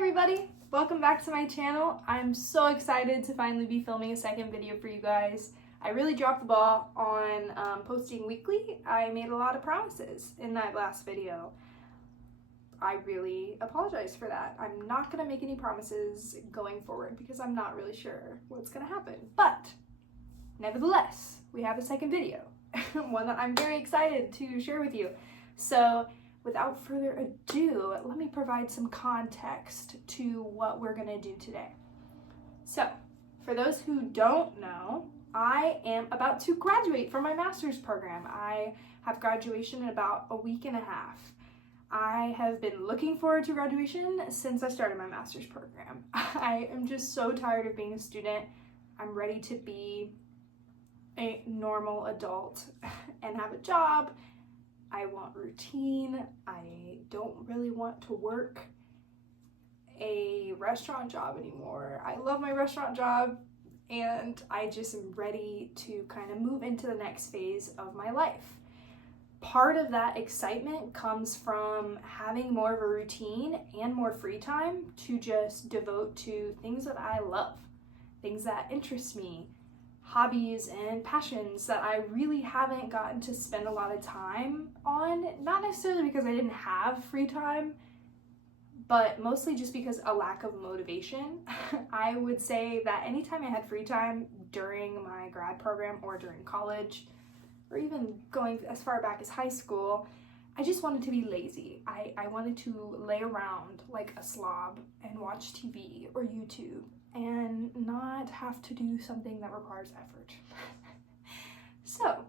everybody! Welcome back to my channel. I'm so excited to finally be filming a second video for you guys. I really dropped the ball on posting weekly. I made a lot of promises in that last video. I really apologize for that. I'm not going to make any promises going forward because I'm not really sure what's going to happen. But nevertheless, we have a second video, one that I'm very excited to share with you. So without further ado, let me provide some context to what we're gonna do today. So, for those who don't know, I am about to graduate from my master's program. I have graduation in about a week and a half. I have been looking forward to graduation since I started my master's program. I am just so tired of being a student. I'm ready to be a normal adult and have a job. I want routine. I don't really want to work a restaurant job anymore. I love my restaurant job and I just am ready to kind of move into the next phase of my life. Part of that excitement comes from having more of a routine and more free time to just devote to things that I love, things that interest me, hobbies and passions that I really haven't gotten to spend a lot of time on, not necessarily because I didn't have free time, but mostly just because a lack of motivation. I would say that anytime I had free time during my grad program or during college, or even going as far back as high school, I just wanted to be lazy. I wanted to lay around like a slob and watch TV or YouTube and not have to do something that requires effort. So,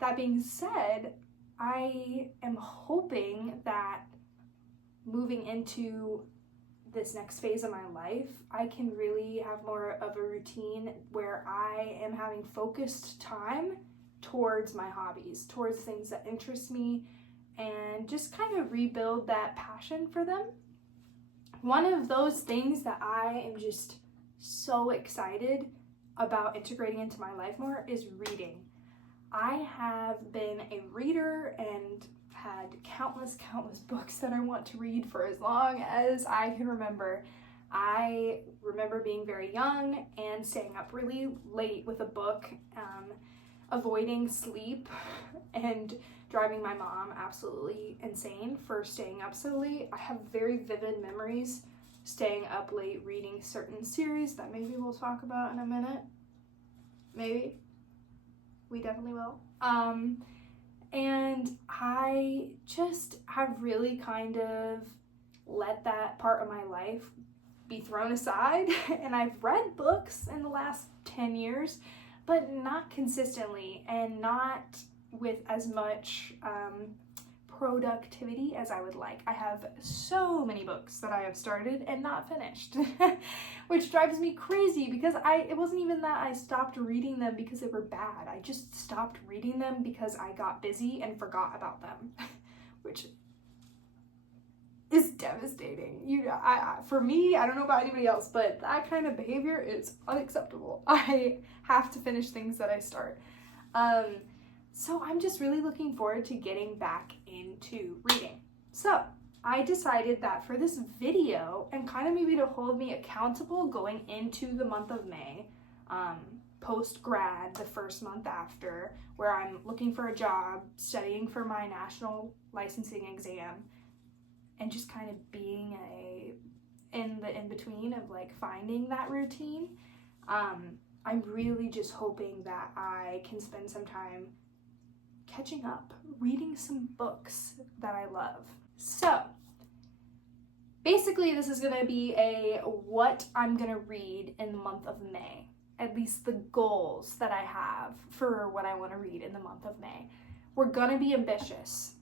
that being said, I am hoping that moving into this next phase of my life, I can really have more of a routine where I am having focused time towards my hobbies, towards things that interest me, and just kind of rebuild that passion for them. One of those things that I am just so excited about integrating into my life more is reading. I have been a reader and had countless books that I want to read for as long as I can remember. I remember being very young and staying up really late with a book, avoiding sleep and driving my mom absolutely insane for staying up so late. I have very vivid memories staying up late reading certain series that maybe we'll talk about in a minute. Maybe. We definitely will. And I just have really kind of let that part of my life be thrown aside. And I've read books in the last 10 years, but not consistently and not with as much productivity as I would like. I have so many books that I have started and not finished, which drives me crazy because it wasn't even that I stopped reading them because they were bad. I just stopped reading them because I got busy and forgot about them, which is devastating. For me, I don't know about anybody else, but that kind of behavior is unacceptable. I have to finish things that I start. So I'm just really looking forward to getting back into reading. So I decided that for this video, and kind of maybe to hold me accountable going into the month of May, post-grad, the first month after, where I'm looking for a job, studying for my national licensing exam, and just kind of being in the in-between of like finding that routine, I'm really just hoping that I can spend some time catching up, reading some books that I love. So basically this is going to be what I'm going to read in the month of May, at least the goals that I have for what I want to read in the month of May. We're going to be ambitious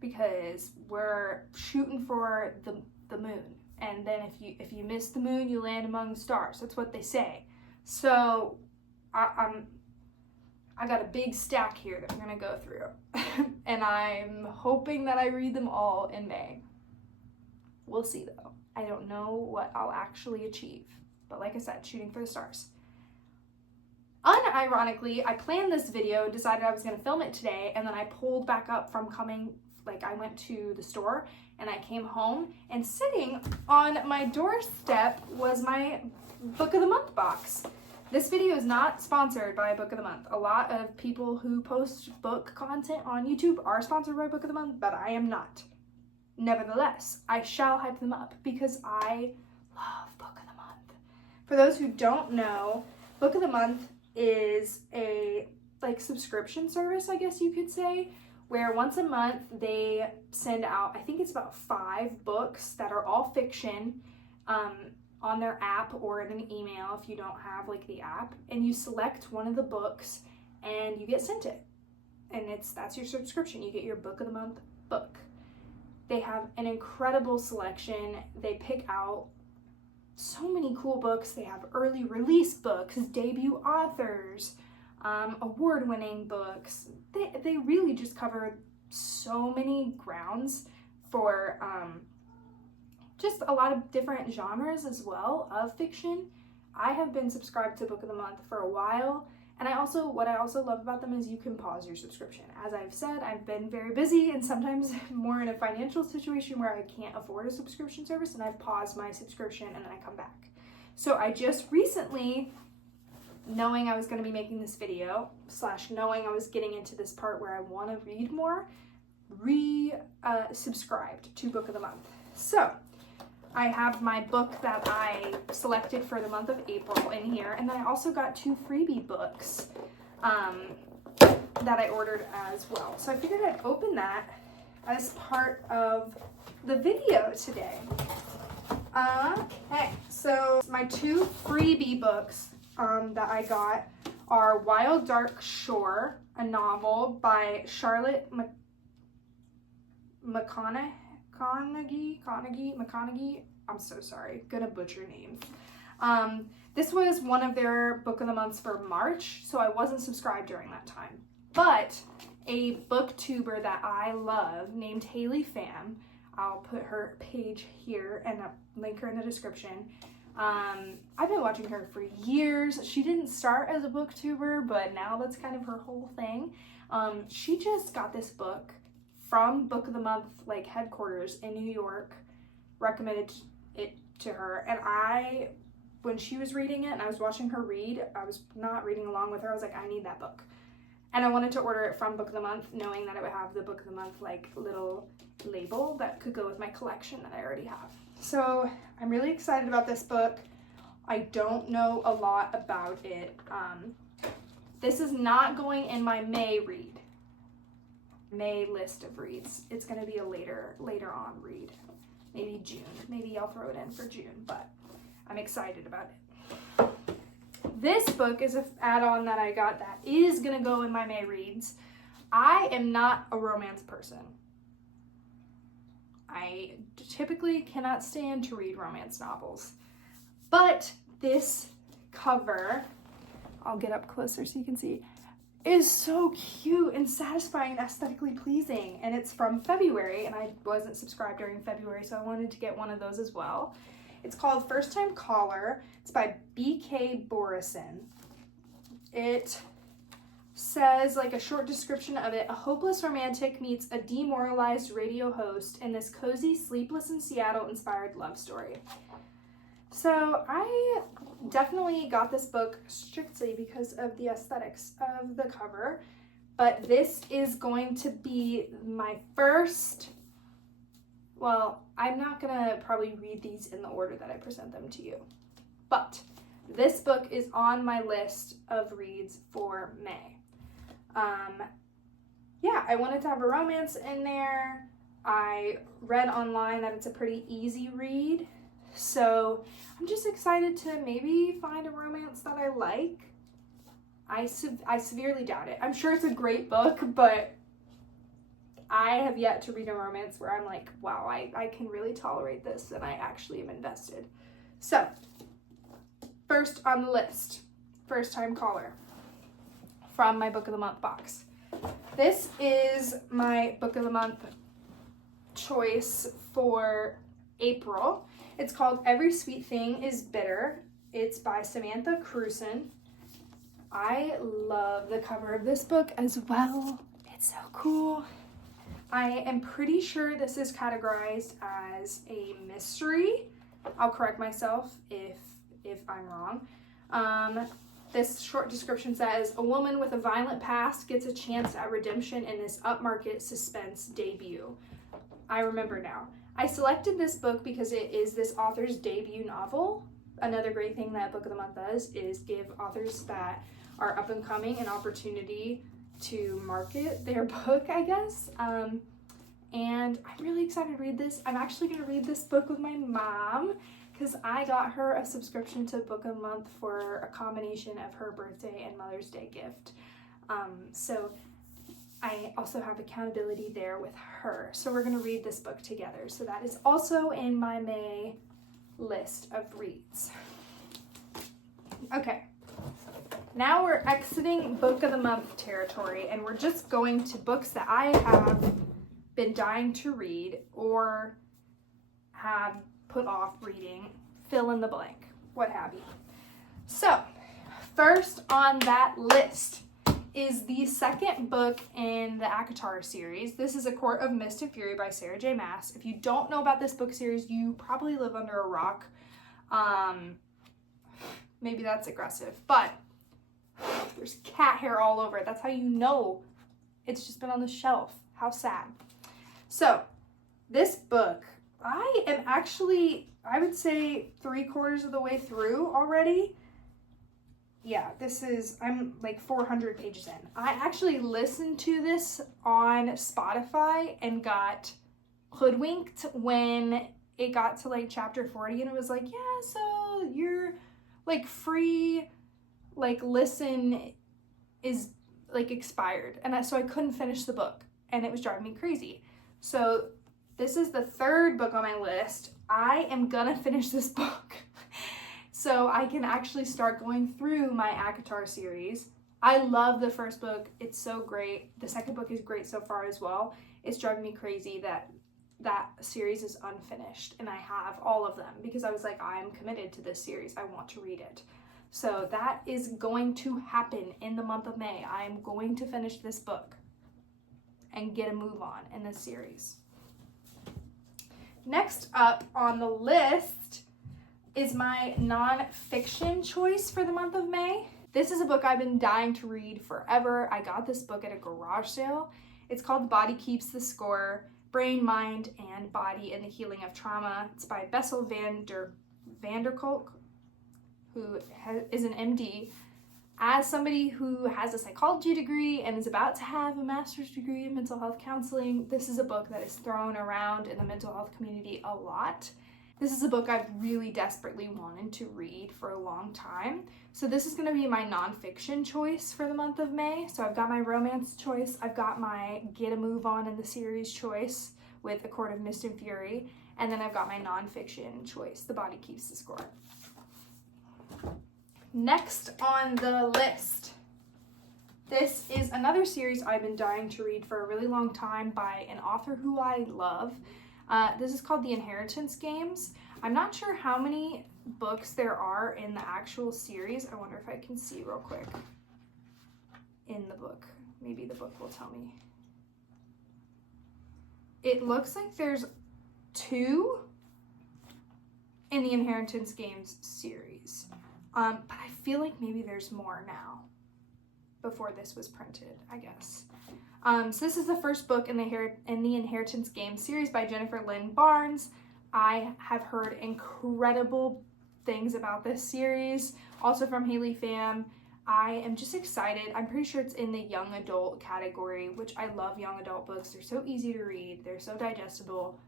because we're shooting for the moon, and then if you miss the moon, you land among the stars. That's what they say. So I got a big stack here that we're gonna go through, and I'm hoping that I read them all in May. We'll see though. I don't know what I'll actually achieve, but like I said, shooting for the stars. Unironically, I planned this video, decided I was gonna film it today, and then I pulled back up from I went to the store and I came home, and sitting on my doorstep was my Book of the Month box. This video is not sponsored by Book of the Month. A lot of people who post book content on YouTube are sponsored by Book of the Month, but I am not. Nevertheless, I shall hype them up because I love Book of the Month. For those who don't know, Book of the Month is a subscription service, I guess you could say, where once a month they send out, I think it's about 5 books that are all fiction, on their app or in an email if you don't have the app, and you select one of the books and you get sent it, and that's your subscription. You get your Book of the Month book. They have an incredible selection. They pick out so many cool books. They have early release books, debut authors, award-winning books. They really just cover so many grounds for just a lot of different genres as well of fiction. I have been subscribed to Book of the Month for a while, and what I also love about them is you can pause your subscription. As I've said, I've been very busy and sometimes more in a financial situation where I can't afford a subscription service, and I've paused my subscription and then I come back. So I just recently, knowing I was going to be making this video, knowing I was getting into this part where I want to read more, subscribed to Book of the Month. So I have my book that I selected for the month of April in here, and then I also got 2 freebie books that I ordered as well. So I figured I'd open that as part of the video today. Okay, so my 2 freebie books that I got are Wild Dark Shore, a novel by Charlotte McConaughey. I'm so sorry, gonna butcher names. This was one of their Book of the Months for March, so I wasn't subscribed during that time. But a booktuber that I love named Haley Pham, I'll put her page here and I'll link her in the description. I've been watching her for years. She didn't start as a booktuber, but now that's kind of her whole thing. She just got this book from Book of the Month headquarters in New York, recommended it to her, and when she was reading it and I was watching her read, I was not reading along with her. I was like, I need that book, and I wanted to order it from Book of the Month, knowing that it would have the Book of the Month little label that could go with my collection that I already have. So I'm really excited about this book. I don't know a lot about it. This is not going in my May list of reads. It's going to be a later on read, maybe June. Maybe I'll throw it in for June, but I'm excited about it. This book is an add-on that I got that is going to go in my May reads. I am not a romance person. I typically cannot stand to read romance novels, but this cover, I'll get up closer so you can see, is so cute and satisfying and aesthetically pleasing, and it's from February, and I wasn't subscribed during February, so I wanted to get one of those as well. It's called First Time Caller. It's by B.K. Borison. It says, a short description of it: a hopeless romantic meets a demoralized radio host in this cozy, sleepless in Seattle inspired love story. So I definitely got this book strictly because of the aesthetics of the cover, but this is going to be my first, I'm not gonna probably read these in the order that I present them to you, but this book is on my list of reads for May. I wanted to have a romance in there. I read online that it's a pretty easy read, so I'm just excited to maybe find a romance that I like. I severely doubt it. I'm sure it's a great book, but I have yet to read a romance where I'm like, wow, I can really tolerate this and I actually am invested. So, first on the list, First Time Caller from my Book of the Month box. This is my Book of the Month choice for April. It's called Every Sweet Thing is Bitter. It's by Samantha Cruson. I love the cover of this book as well. It's so cool. I am pretty sure this is categorized as a mystery. I'll correct myself if I'm wrong. This short description says, a woman with a violent past gets a chance at redemption in this upmarket suspense debut. I remember now. I selected this book because it is this author's debut novel. Another great thing that Book of the Month does is give authors that are up and coming an opportunity to market their book, I guess. And I'm really excited to read this. I'm actually going to read this book with my mom because I got her a subscription to Book of the Month for a combination of her birthday and Mother's Day gift. So I also have accountability there with her. So we're going to read this book together. So that is also in my May list of reads. Okay. Now we're exiting Book of the Month territory and we're just going to books that I have been dying to read or have put off reading, fill in the blank, what have you. So, first on that list is the second book in the ACOTAR series. This is A Court of Mist and Fury by Sarah J. Maas. If you don't know about this book series, you probably live under a rock. Maybe that's aggressive, but there's cat hair all over it. That's how you know it's just been on the shelf. How sad. So, this book, I am actually, I would say 3/4 of the way through already. Yeah, I'm like 400 pages in. I actually listened to this on Spotify and got hoodwinked when it got to like chapter 40 and it was like, yeah, so your like free like listen is like expired. And so I couldn't finish the book and it was driving me crazy. So this is the third book on my list. I am gonna finish this book so I can actually start going through my ACOTAR series. I love the first book. It's so great. The second book is great so far as well. It's driving me crazy that that series is unfinished and I have all of them because I was like, I'm committed to this series. I want to read it. So that is going to happen in the month of May. I am going to finish this book and get a move on in this series. Next up on the list is my non-fiction choice for the month of May. This is a book I've been dying to read forever. I got this book at a garage sale. It's called Body Keeps the Score, Brain, Mind, and Body in the Healing of Trauma. It's by Bessel van der Kolk, who is an MD. As somebody who has a psychology degree and is about to have a master's degree in mental health counseling, this is a book that is thrown around in the mental health community a lot. This is a book I've really desperately wanted to read for a long time. So this is going to be my nonfiction choice for the month of May. So I've got my romance choice, I've got my get a move on in the series choice with A Court of Mist and Fury, and then I've got my nonfiction choice, The Body Keeps the Score. Next on the list, this is another series I've been dying to read for a really long time by an author who I love. This is called The Inheritance Games. I'm not sure how many books there are in the actual series. I wonder if I can see real quick in the book. Maybe the book will tell me. It looks like there's 2 in the Inheritance Games series. But I feel like maybe there's more now before this was printed, I guess. So this is the first book in the Inheritance Games series by Jennifer Lynn Barnes. I have heard incredible things about this series, also from Haley Pham. I am just excited. I'm pretty sure it's in the young adult category, which I love young adult books. They're so easy to read. They're so digestible.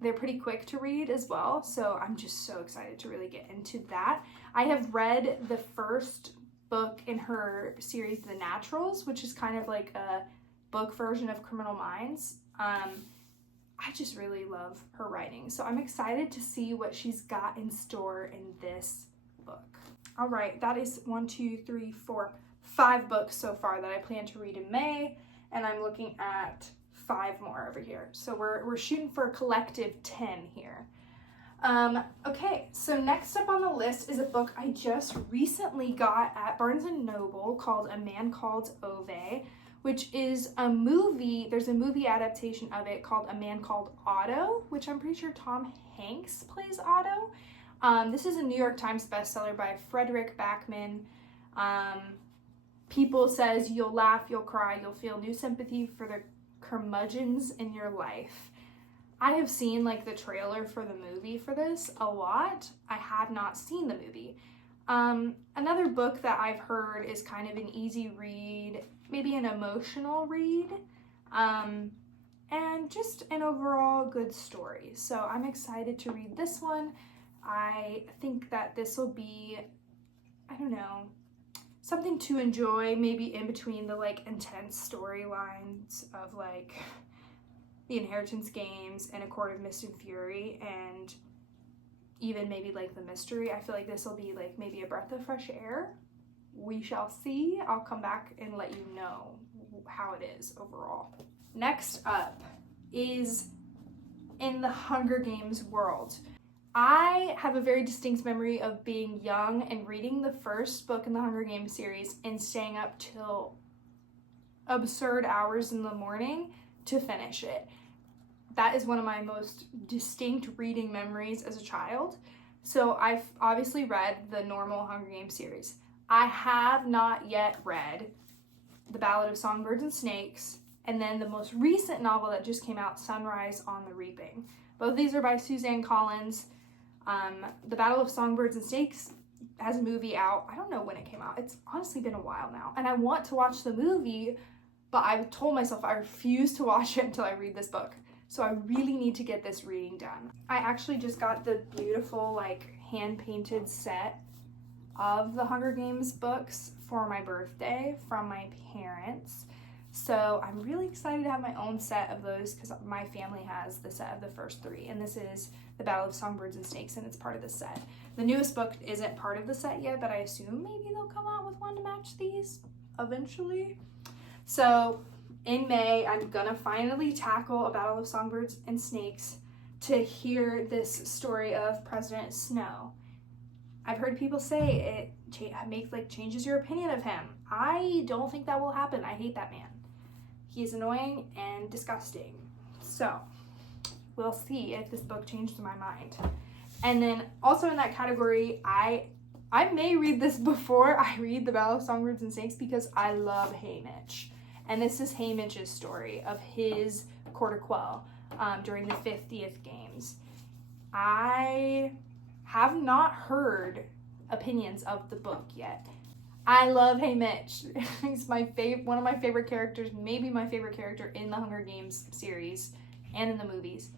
They're pretty quick to read as well, so I'm just so excited to really get into that. I have read the first book in her series, The Naturals, which is kind of like a book version of Criminal Minds. I just really love her writing, so I'm excited to see what she's got in store in this book. All right, that is 5 books so far that I plan to read in May, and I'm looking at 5 more over here. So we're shooting for a collective 10 here. Okay, so next up on the list is a book I just recently got at Barnes & Noble called A Man Called Ove, which is a movie. There's a movie adaptation of it called A Man Called Otto, which I'm pretty sure Tom Hanks plays Otto. This is a New York Times bestseller by Frederick Backman. People says you'll laugh, you'll cry, you'll feel new sympathy for the curmudgeons in your life. I have seen like the trailer for the movie for this a lot. I have not seen the movie. Another book that I've heard is kind of an easy read, maybe an emotional read, and just an overall good story. So I'm excited to read this one. I think that this will be, I don't know, something to enjoy maybe in between the like intense storylines of like the Inheritance Games and A Court of Mist and Fury, and even maybe like the mystery. I feel like this will be like maybe a breath of fresh air. We shall see. I'll come back and let you know how it is overall. Next up is in the Hunger Games world. I have a very distinct memory of being young and reading the first book in the Hunger Games series and staying up till absurd hours in the morning to finish it. That is one of my most distinct reading memories as a child. So I've obviously read the normal Hunger Games series. I have not yet read The Ballad of Songbirds and Snakes, and then the most recent novel that just came out, Sunrise on the Reaping. Both of these are by Suzanne Collins. The Battle of Songbirds and Snakes has a movie out. I don't know when it came out. It's honestly been a while now. And I want to watch the movie, but I've told myself I refuse to watch it until I read this book. So I really need to get this reading done. I actually just got the beautiful like hand-painted set of the Hunger Games books for my birthday from my parents. So I'm really excited to have my own set of those because my family has the set of the first three, and this is The Battle of Songbirds and Snakes, and it's part of the set. The newest book isn't part of the set yet, but I assume maybe they'll come out with one to match these eventually. So in May, I'm gonna finally tackle A Battle of Songbirds and Snakes to hear this story of President Snow. I've heard people say it changes your opinion of him. I don't think that will happen. I hate that man. He's annoying and disgusting. So we'll see if this book changes my mind. And then also in that category, I may read this before I read The Battle of Songbirds and Snakes because I love Haymitch. And this is Haymitch's story of his Court of Quell during the 50th games. I have not heard opinions of the book yet. I love Haymitch. He's one of my favorite characters, maybe my favorite character in the Hunger Games series and in the movies.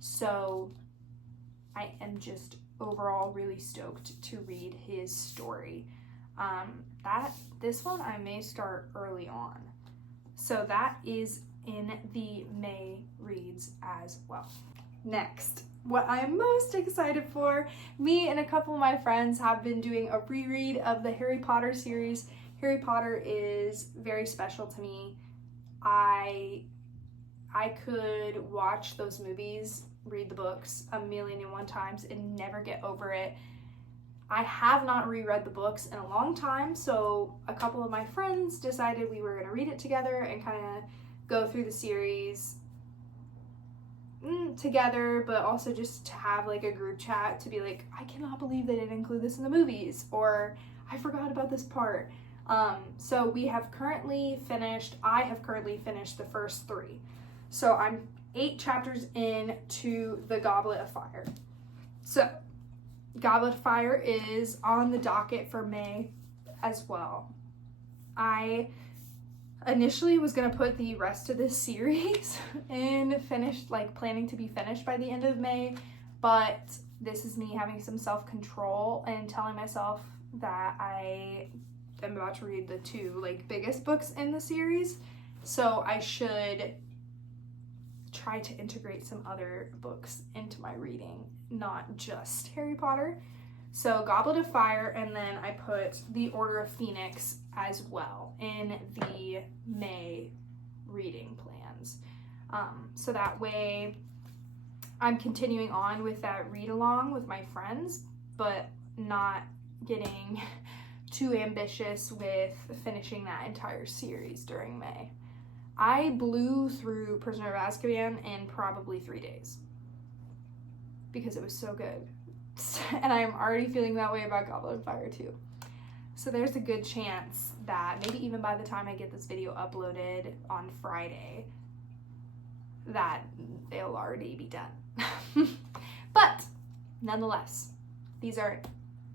So I am just overall really stoked to read his story. This one I may start early on. So that is in the May reads as well. Next, what I'm most excited for, me and a couple of my friends have been doing a reread of the Harry Potter series. Harry Potter is very special to me. I could watch those movies, read the books 1,000,001 times and never get over it. I have not reread the books in a long time, so a couple of my friends decided we were going to read it together and kind of go through the series together, but also just to have like a group chat to be like, I cannot believe they didn't include this in the movies, or I forgot about this part. So I have currently finished the first 3. So I'm 8 chapters into the Goblet of Fire. So Goblet of Fire is on the docket for May as well. I initially was going to put the rest of this series in planning to be finished by the end of May, but this is me having some self-control and telling myself that I am about to read the 2 biggest books in the series, so I should try to integrate some other books into my reading, not just Harry Potter. So Goblet of Fire, and then I put The Order of Phoenix as well in the May reading plans. So that way I'm continuing on with that read along with my friends, but not getting too ambitious with finishing that entire series during May. I blew through Prisoner of Azkaban in probably 3 days because it was so good. And I am already feeling that way about Goblet of Fire too. So there's a good chance that maybe even by the time I get this video uploaded on Friday, that they'll already be done. But nonetheless, these are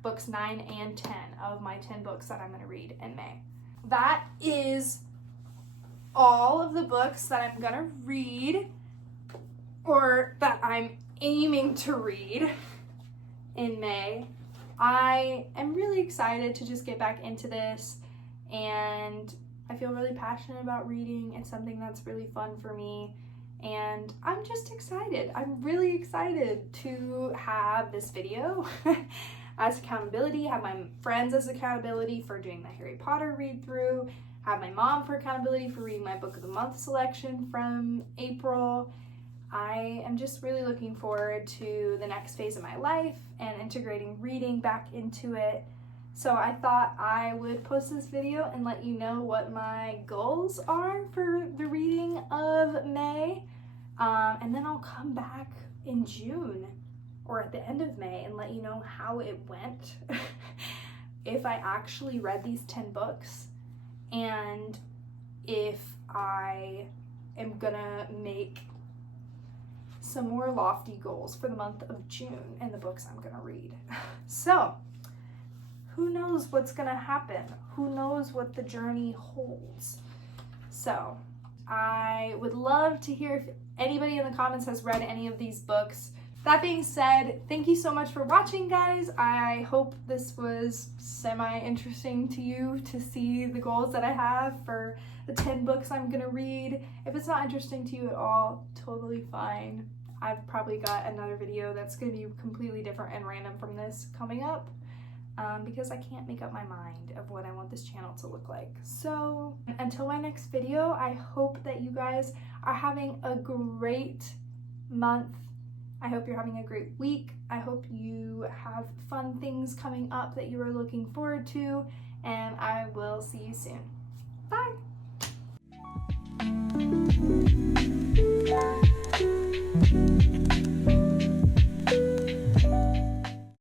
books 9 and 10 of my 10 books that I'm going to read in May. That is all of the books that I'm going to read, or that I'm aiming to read in May. I am really excited to just get back into this, and I feel really passionate about reading. It's something that's really fun for me, and I'm just excited. I'm really excited to have this video as accountability, have my friends as accountability for doing the Harry Potter read through, have my mom for accountability for reading my book of the month selection from April. I am just really looking forward to the next phase of my life and integrating reading back into it. So I thought I would post this video and let you know what my goals are for the reading of May. And then I'll come back in June or at the end of May and let you know how it went. If I actually read these 10 books, and if I am gonna make some more lofty goals for the month of June in the books I'm gonna read. So, who knows what's gonna happen? Who knows what the journey holds? So, I would love to hear if anybody in the comments has read any of these books. That being said, thank you so much for watching, guys. I hope this was semi-interesting to you to see the goals that I have for the 10 books I'm gonna read. If it's not interesting to you at all, totally fine. I've probably got another video that's gonna be completely different and random from this coming up, because I can't make up my mind of what I want this channel to look like. So until my next video, I hope that you guys are having a great month. I hope you're having a great week. I hope you have fun things coming up that you are looking forward to, and I will see you soon. Bye!